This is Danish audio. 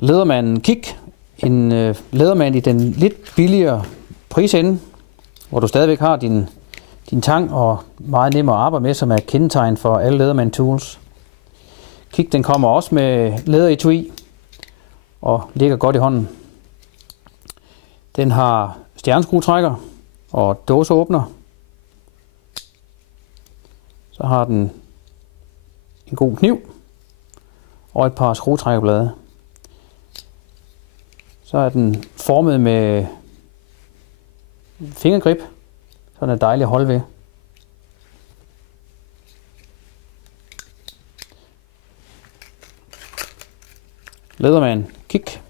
Leatherman Kick. En Leatherman i den lidt billigere prisende, hvor du stadigvæk har din tang og meget nem at arbejde med, som er kendetegn for alle Leatherman tools. Kick, den kommer også med læderetui og ligger godt i hånden. Den har stjerneskruetrækker og dåseåbner. Så har den en god kniv og et par skruetrækkerblade. Så er den formet med fingergrip, så den er dejlig at holde ved. Leatherman Kick.